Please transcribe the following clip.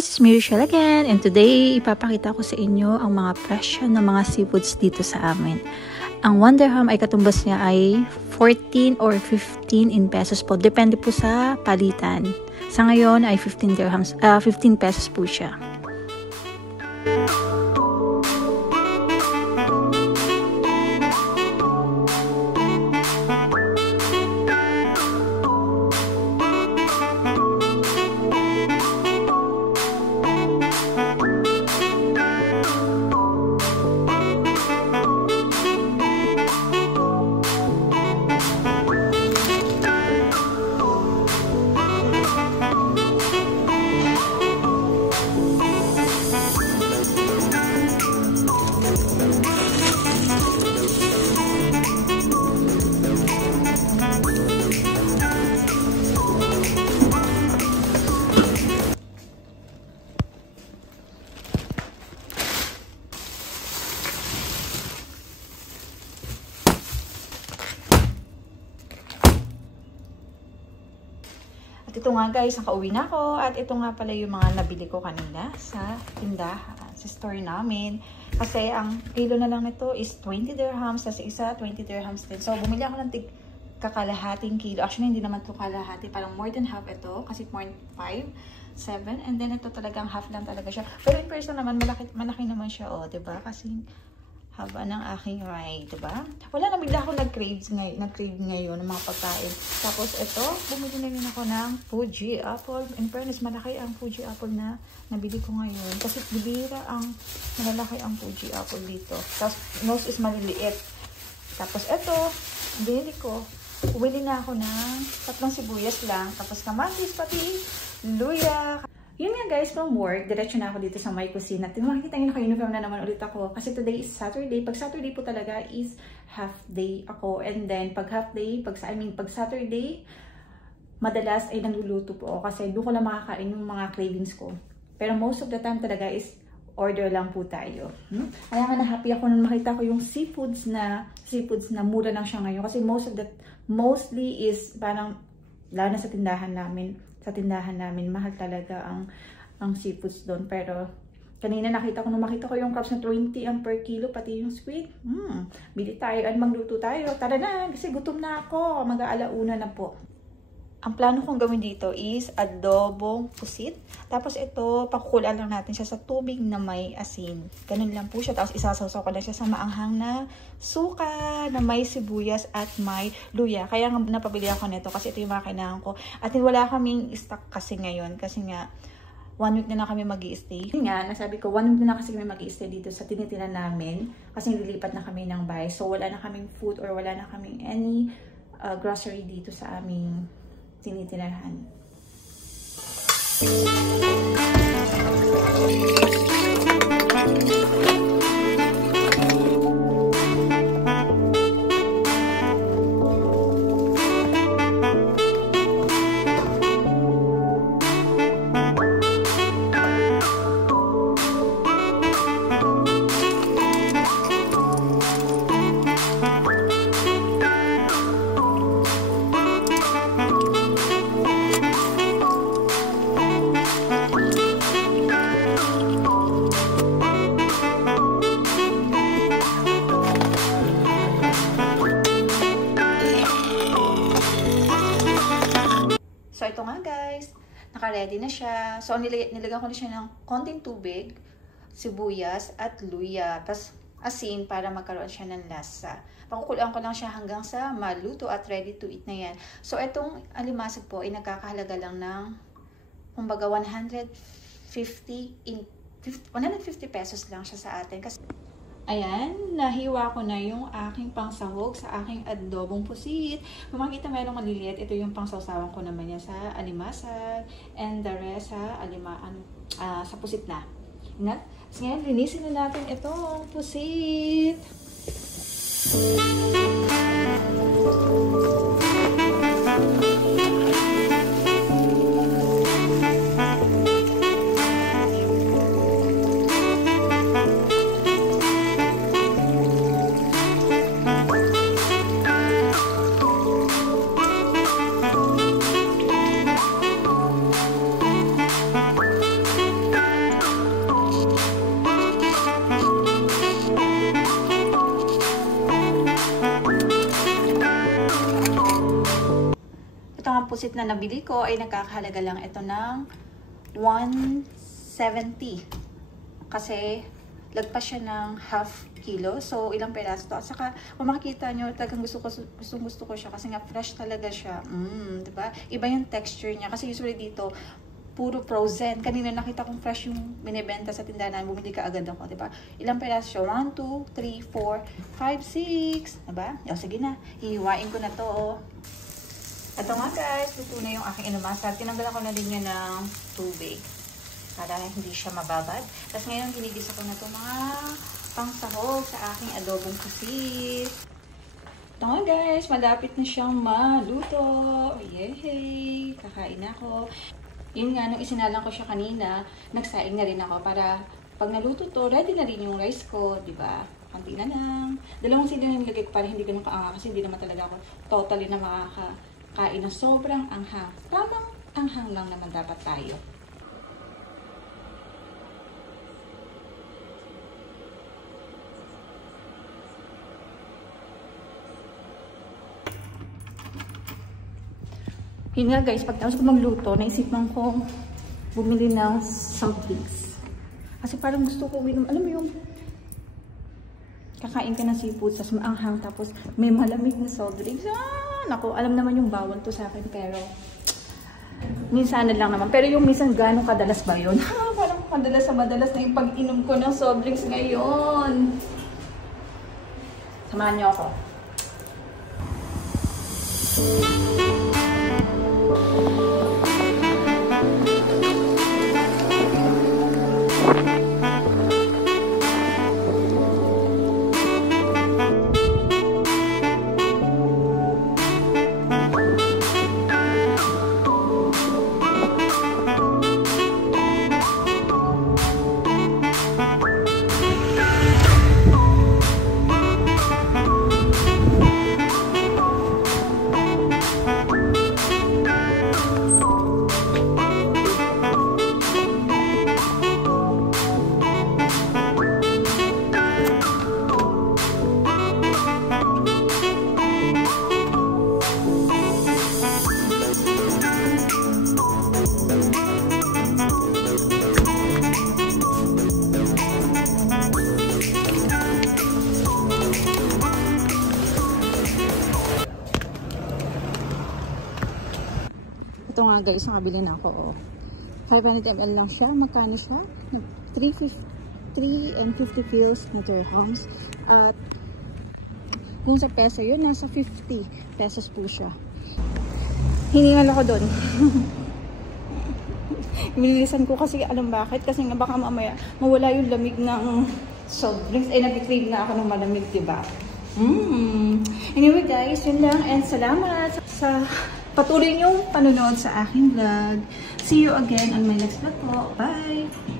guys, it's me Rochelle again, and today ipapakita ko sa inyo ang mga presyo ng mga seafoods dito sa amin. Ang 1 dirham ay katumbas niya ay 14 or 15 in pesos po, depende po sa palitan. Sa ngayon ay 15 pesos po siya. At ito nga guys, nakauwi na ako. At ito nga pala yung mga nabili ko kanina sa tindahan, sa store namin. Kasi ang kilo na lang nito is 20 dirhams. Tapos isa, 20 dirhams din. So, bumili ako ng kakalahating kilo. Actually, hindi naman ito kalahati. Parang more than half ito. Kasi 0.5, 7. And then ito talagang half lang talaga siya. Pero in person naman, malaki naman siya. O, diba? Kasi haba ng aking ride, diba? Wala na, bigla ako nag-crave ngayon ng mga pagkain. Tapos ito, bumili na rin ako ng Fuji apple. In fairness, malaki ang Fuji apple na nabili ko ngayon. Kasi bibira ang malalaki ang Fuji apple dito. Tapos nose is maliliit. Tapos ito, binili ko. Bumili na ako ng 3 sibuyas lang. Tapos kamatis, pati luya. Yun nga guys, from work, diretso na ako dito sa my kusina. Makikita nyo, naka-uniform na naman ulit ako. Kasi today is Saturday. Pag Saturday po talaga is half day ako. And then, pag half day, pag Saturday, madalas ay nagluluto po ako. Kasi doon ko lang makakain yung mga cravings ko. Pero most of the time talaga is order lang po tayo. Kaya nga na-happy ako nung makita ko yung seafoods na mura lang siya ngayon. Kasi mostly is parang, lalo na sa tindahan namin, mahal talaga ang seafoods doon. Pero kanina makita ko yung crabs na 20 ang per kilo, pati yung squid. Bili tayo at magluto tayo. Tara na, kasi gutom na ako. Mag-aalauna na po. Ang plano kong gawin dito is adobong pusit. Tapos ito, pakukulaan lang natin siya sa tubig na may asin. Ganun lang po siya. Tapos isasawsaw ko lang siya sa maanghang na suka, na may sibuyas at may luya. Kaya nga napabili ako nito kasi ito yung mga kailangan ko. At wala kaming stock kasi ngayon. Kasi nga, 1 week na kami mag-i-stay. Nga, nasabi ko, 1 week na kasi kami mag-i-stay dito sa tinitiran namin. Kasi nililipat na kami ng bahay. So, wala na kaming food or wala na kaming any grocery dito sa aming tinitirahan. So, ito nga guys, naka-ready na siya. So, nilagyan ko na siya ng konting tubig, sibuyas at luya. Tapos, asin para magkaroon siya ng lasa. Pakukulaan ko lang siya hanggang sa maluto at ready to eat na yan. So, itong alimasag po ay nagkakahalaga lang ng, kumbaga, 150 pesos lang siya sa atin. Kasi ayan, nahiwa ko na yung aking pangsahog sa aking adobong pusit. Kung makikita mayroong maliliit, ito yung pangsawsawan ko naman yan sa alimasag. And the rest sa pusit na. Ingat? So ngayon, linisin na natin itong pusit. composite na nabili ko ay nagkakahalaga lang ito ng 170. Kasi lagpas siya ng half kilo. So, ilang peraso to. At saka, kung makikita nyo, talagang gusto ko siya kasi nga fresh talaga siya. Diba? Iba yung texture niya. Kasi usually dito, puro frozen. Kanina nakita kong fresh yung binibenta sa tindahan. Bumili ka agad ako, diba? Ilang peraso siya? 1, 2, 3, 4, 5, 6. Diba? O, sige na. Hihiwain ko na to. Ito nga guys, luto na yung aking inumasag. Tinanggalan ko na din yan ng tubig. Para hindi siya mababad. Tapos ngayon, ginigisa ko na ito mga pangsahog sa aking adobong kusis. Ito nga guys, malapit na siyang maluto. Yay! Kakain ako. Yun nga, nung isinalang ko siya kanina, nagsaing na rin ako para pag naluto to, ready na rin yung rice ko, di ba? Kanti na lang. Dalawang sili na nilagay ko para hindi ganun kaanga kasi hindi naman talaga ako totally na makakain na sobrang anghang. Tamang anghang lang naman dapat tayo. Yun nga guys, pagtapos ko magluto, naisipan ko bumili ng salt drinks. Kasi parang gusto ko uminom, alam mo yung kakain ka ng seafood, tapos maanghang, tapos may malamig na salt drinks. Naku, alam naman yung bawal to sa akin, pero minsan lang naman. Pero yung minsan gano'ng kadalas ba yun? Parang madalas na yung pag-inom ko ng salt drinks ngayon. Samahan niyo ako. Ito nga guys, nakabili na ako. 500 ml lang siya. Magkano siya? 350 pills na dirhams. At kung sa peso yun, nasa 50 pesos po siya. Hiningal ako doon. Minilisan ko kasi alam bakit. Kasi nga baka mamaya mawala yung lamig ng soft drinks. Nag-crave na ako ng malamig, diba? Anyway guys, yun lang. And salamat sa patuloy niyong panonood sa aking vlog. See you again on my next vlog po. Bye!